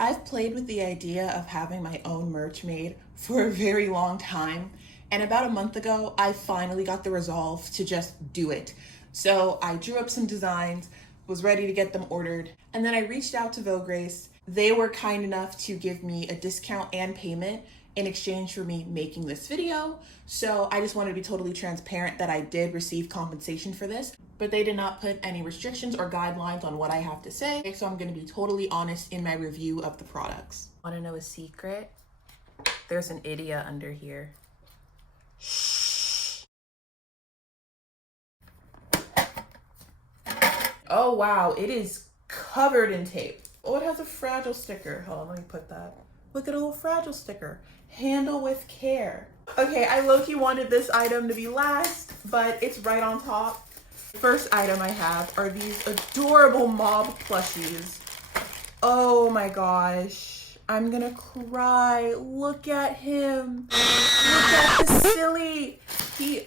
I've played with the idea of having my own merch made for a very long time, and about a month ago, I finally got the resolve to just do it. So I drew up some designs, was ready to get them ordered, and then I reached out to VOGRACE. They were kind enough to give me a discount and payment in exchange for me making this video. So I just wanted to be totally transparent that I did receive compensation for this, but they did not put any restrictions or guidelines on what I have to say. So I'm gonna be totally honest in my review of the products. Wanna know a secret? There's an idiot under here. Shh. Oh wow, it is covered in tape. Oh, it has a fragile sticker. Hold on, let me put that. Look at a little fragile sticker. Handle with care. Okay, I low-key wanted this item to be last, but it's right on top. First item I have are these adorable mob plushies. Oh my gosh, I'm gonna cry. Look at him. Look at the silly.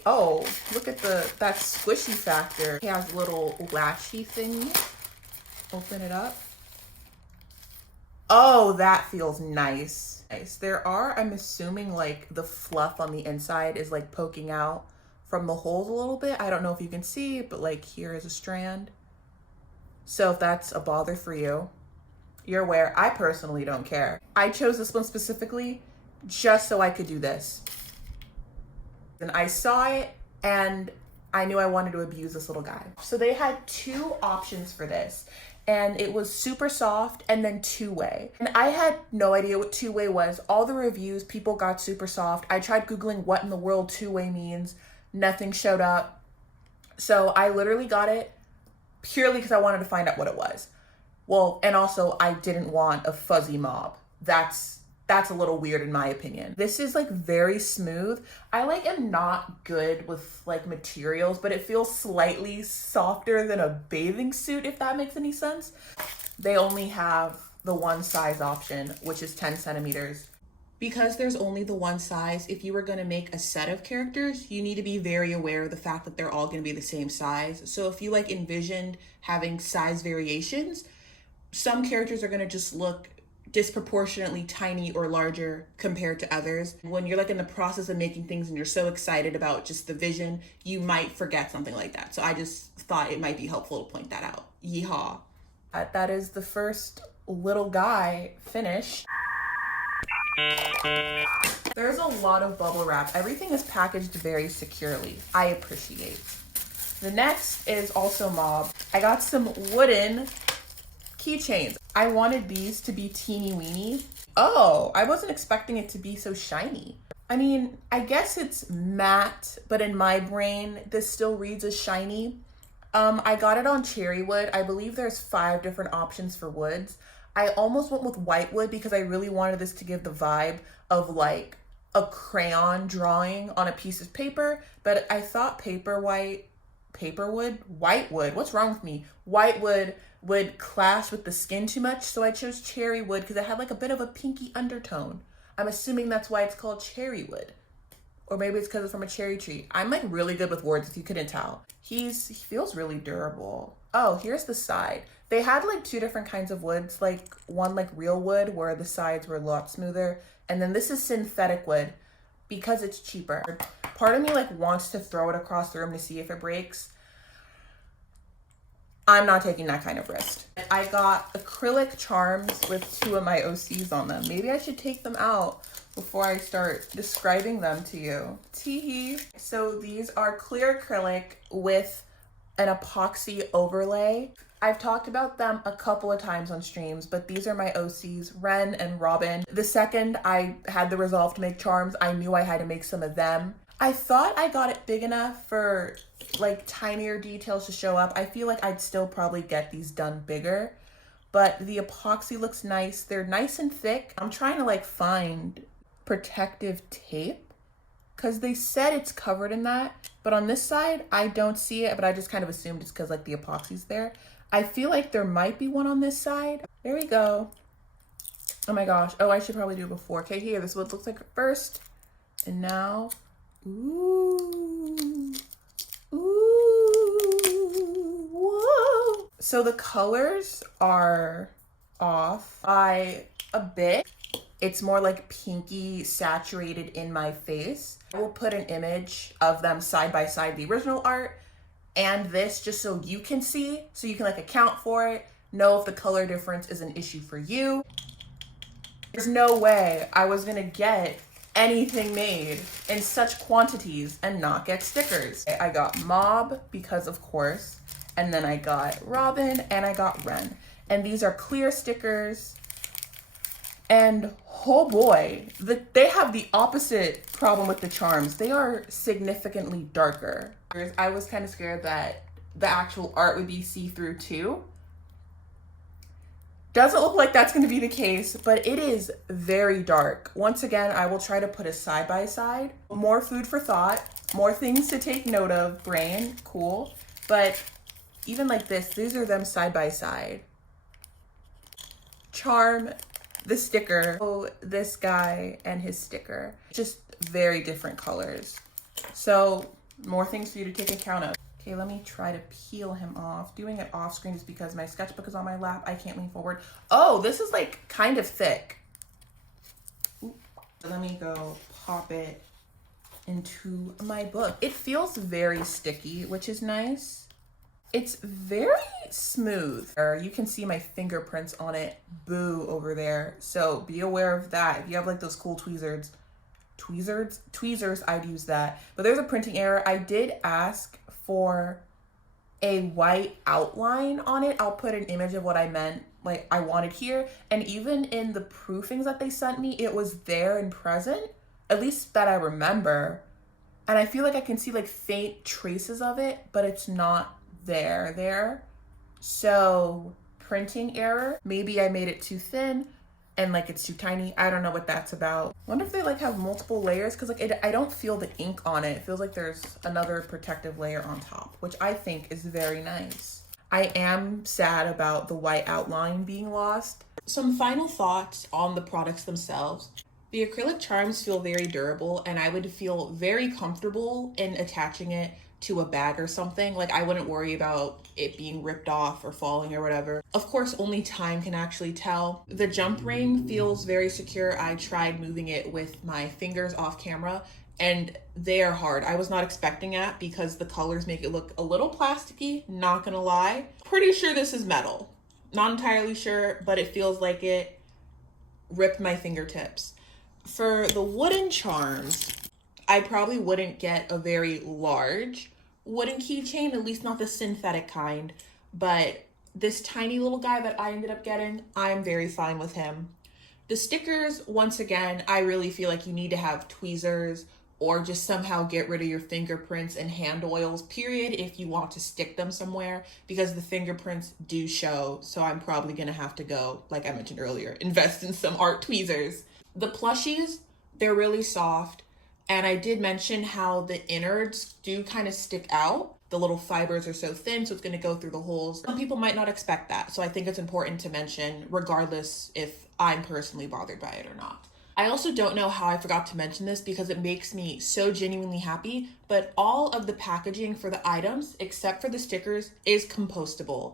Look at that squishy factor. He has a little latchy thingy. Open it up. Oh, that feels nice. There are, I'm assuming, like the fluff on the inside is like poking out from the holes a little bit. I don't know if you can see, but like here is a strand. So if that's a bother for you, you're aware. I personally don't care. I chose this one specifically just so I could do this. And I saw it and I knew I wanted to abuse this little guy. So they had two options for this. And it was super soft and then two-way. And I had no idea what two-way was. All the reviews, people got super soft. I tried Googling what in the world two-way means. Nothing showed up. So I literally got it purely because I wanted to find out what it was. Well, and also I didn't want a fuzzy mob. That's a little weird in my opinion. This is like very smooth. I like am not good with like materials, but it feels slightly softer than a bathing suit, if that makes any sense. They only have the one size option, which is 10 centimeters. Because there's only the one size, if you were gonna make a set of characters, you need to be very aware of the fact that they're all gonna be the same size. So if you like envisioned having size variations, some characters are gonna just look disproportionately tiny or larger compared to others. When you're like in the process of making things and you're so excited about just the vision, you might forget something like that. So I just thought it might be helpful to point that out. Yeehaw. That is the first little guy finished. There's a lot of bubble wrap. Everything is packaged very securely. I appreciate. The next is also mob. I got some wooden keychains. I wanted these to be teeny weeny. Oh, I wasn't expecting it to be so shiny. I mean, I guess it's matte, but in my brain, this still reads as shiny. I got it on cherry wood. I believe there's 5 different options for woods. I almost went with white wood because I really wanted this to give the vibe of like a crayon drawing on a piece of paper, but I thought white wood, what's wrong with me? White wood would clash with the skin too much, so I chose cherry wood because it had like a bit of a pinky undertone. I'm assuming that's why it's called cherry wood. Or maybe it's because it's from a cherry tree. I'm like really good with words if you couldn't tell. He feels really durable. Oh, here's the side. They had like 2 different kinds of woods, like one like real wood where the sides were a lot smoother, and then this is synthetic wood because it's cheaper. Part of me like wants to throw it across the room to see if it breaks. I'm not taking that kind of risk. I got acrylic charms with 2 of my OCs on them. Maybe I should take them out before I start describing them to you. Teehee. So these are clear acrylic with an epoxy overlay. I've talked about them a couple of times on streams, but these are my OCs, Ren and Robin. The second I had the resolve to make charms, I knew I had to make some of them. I thought I got it big enough for like tinier details to show up. I feel like I'd still probably get these done bigger, but the epoxy looks nice. They're nice and thick. I'm trying to like find protective tape because they said it's covered in that, but on this side, I don't see it, but I just kind of assumed it's because like the epoxy's there. I feel like there might be one on this side. There we go. Oh my gosh. Oh, I should probably do it before. Okay, here, this is what it looks like at first. And now, ooh. Ooh, whoa. So the colors are off by a bit. It's more like pinky saturated in my face. I will put an image of them side by side, the original art and this, just so you can see, so you can like account for it, know if the color difference is an issue for you. There's no way I was gonna get anything made in such quantities and not get stickers. I got Mob because of course, and then I got Robin and I got Ren. And these are clear stickers. And oh boy, they have the opposite problem with the charms. They are significantly darker. I was kind of scared that the actual art would be see-through too. Doesn't look like that's going to be the case, but it is very dark. Once again, I will try to put a side by side. More food for thought, more things to take note of, brain, cool. But even like this, these are them side by side. Charm, the sticker, oh, this guy and his sticker. Just very different colors. So more things for you to take account of. Okay, let me try to peel him off. Doing it off screen is because my sketchbook is on my lap. I can't lean forward. Oh, this is like kind of thick. Ooh. Let me go pop it into my book. It feels very sticky, which is nice. It's very smooth. You can see my fingerprints on it. Boo over there. So be aware of that. If you have like those cool tweezers, I'd use that. But there's a printing error. I did ask for a white outline on it. I'll put an image of what I meant, like I wanted here. And even in the proofings that they sent me, it was there and present, at least that I remember. And I feel like I can see like faint traces of it, but it's not there. So printing error. Maybe I made it too thin and like it's too tiny. I don't know what that's about. Wonder if they like have multiple layers, because like I don't feel the ink on it. It feels like there's another protective layer on top, which I think is very nice. I am sad about the white outline being lost. Some final thoughts on the products themselves. The acrylic charms feel very durable, and I would feel very comfortable in attaching it to a bag or something. Like I wouldn't worry about it being ripped off or falling or whatever. Of course, only time can actually tell. The jump ring feels very secure. I tried moving it with my fingers off camera and they are hard. I was not expecting that because the colors make it look a little plasticky, not gonna lie. Pretty sure this is metal. Not entirely sure, but it feels like it ripped my fingertips. For the wooden charms, I probably wouldn't get a very large wooden keychain, at least not the synthetic kind, but this tiny little guy that I ended up getting, I'm very fine with him. The stickers, once again, I really feel like you need to have tweezers or just somehow get rid of your fingerprints and hand oils, period, if you want to stick them somewhere, because the fingerprints do show. So I'm probably gonna have to go, like I mentioned earlier, invest in some art tweezers. The plushies, they're really soft. And I did mention how the innards do kind of stick out. The little fibers are so thin, so it's going to go through the holes. Some people might not expect that. So I think it's important to mention, regardless if I'm personally bothered by it or not. I also don't know how I forgot to mention this because it makes me so genuinely happy, but all of the packaging for the items, except for the stickers, is compostable.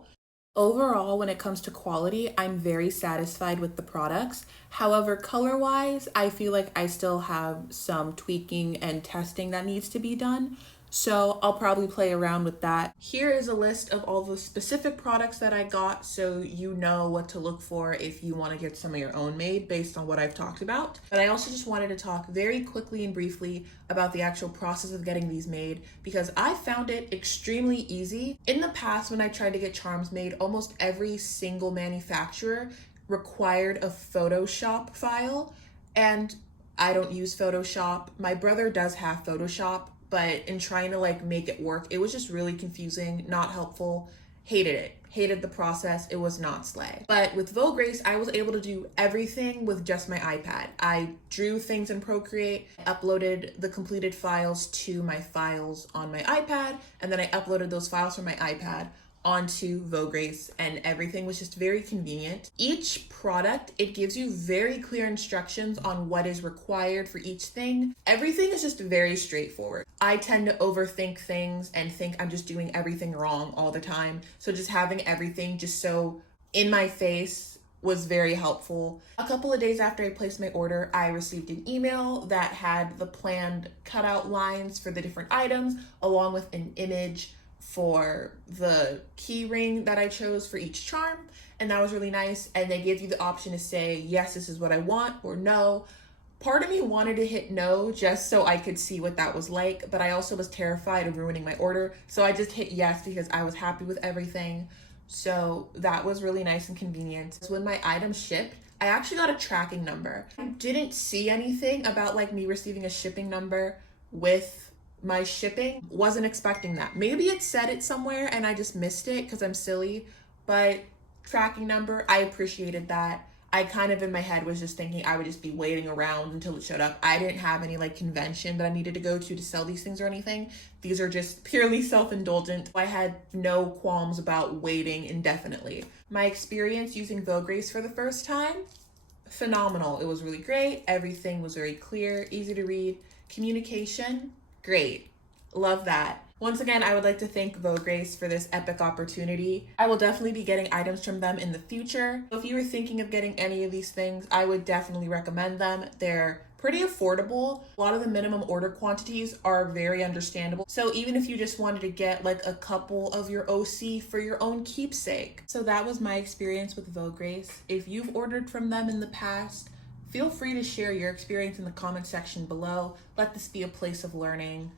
Overall, when it comes to quality, I'm very satisfied with the products. However, color-wise, I feel like I still have some tweaking and testing that needs to be done. So I'll probably play around with that. Here is a list of all the specific products that I got, so you know what to look for if you want to get some of your own made based on what I've talked about. But I also just wanted to talk very quickly and briefly about the actual process of getting these made, because I found it extremely easy. In the past, when I tried to get charms made, almost every single manufacturer required a Photoshop file, and I don't use Photoshop. My brother does have Photoshop, but in trying to like make it work, it was just really confusing, not helpful. Hated it. Hated the process. It was not slay. But with VOGRACE, I was able to do everything with just my iPad. I drew things in Procreate, uploaded the completed files to my files on my iPad, and then I uploaded those files from my iPad onto VOGRACE, and everything was just very convenient. Each product, it gives you very clear instructions on what is required for each thing. Everything is just very straightforward. I tend to overthink things and think I'm just doing everything wrong all the time. So just having everything just so in my face was very helpful. A couple of days after I placed my order, I received an email that had the planned cutout lines for the different items, along with an image for the key ring that I chose for each charm. And that was really nice. And they gave you the option to say, yes, this is what I want, or no. Part of me wanted to hit no just so I could see what that was like, but I also was terrified of ruining my order. So I just hit yes because I was happy with everything. So that was really nice and convenient. When my item shipped, I actually got a tracking number. I didn't see anything about like me receiving a shipping number with my shipping. Wasn't expecting that. Maybe it said it somewhere and I just missed it because I'm silly, but tracking number, I appreciated that. I kind of in my head was just thinking I would just be waiting around until it showed up. I didn't have any like convention that I needed to go to sell these things or anything. These are just purely self-indulgent. I had no qualms about waiting indefinitely. My experience using VOGRACE for the first time, phenomenal. It was really great. Everything was very clear, easy to read. Communication, great. Love that. Once again, I would like to thank VOGRACE for this epic opportunity. I will definitely be getting items from them in the future. If you were thinking of getting any of these things, I would definitely recommend them. They're pretty affordable. A lot of the minimum order quantities are very understandable. So even if you just wanted to get like a couple of your OC for your own keepsake. So that was my experience with VOGRACE. If you've ordered from them in the past, feel free to share your experience in the comment section below. Let this be a place of learning.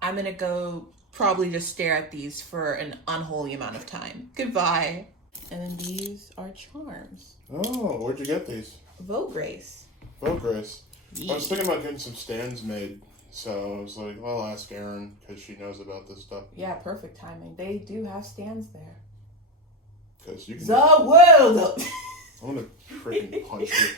I'm gonna go probably just stare at these for an unholy amount of time. Goodbye. And then these are charms. Oh, where'd you get these? VOGRACE. VOGRACE. I was thinking about getting some stands made, so I was like, well, I'll ask Erin because she knows about this stuff. Yeah, perfect timing. They do have stands there. Because you can. The world! I'm gonna freaking punch you.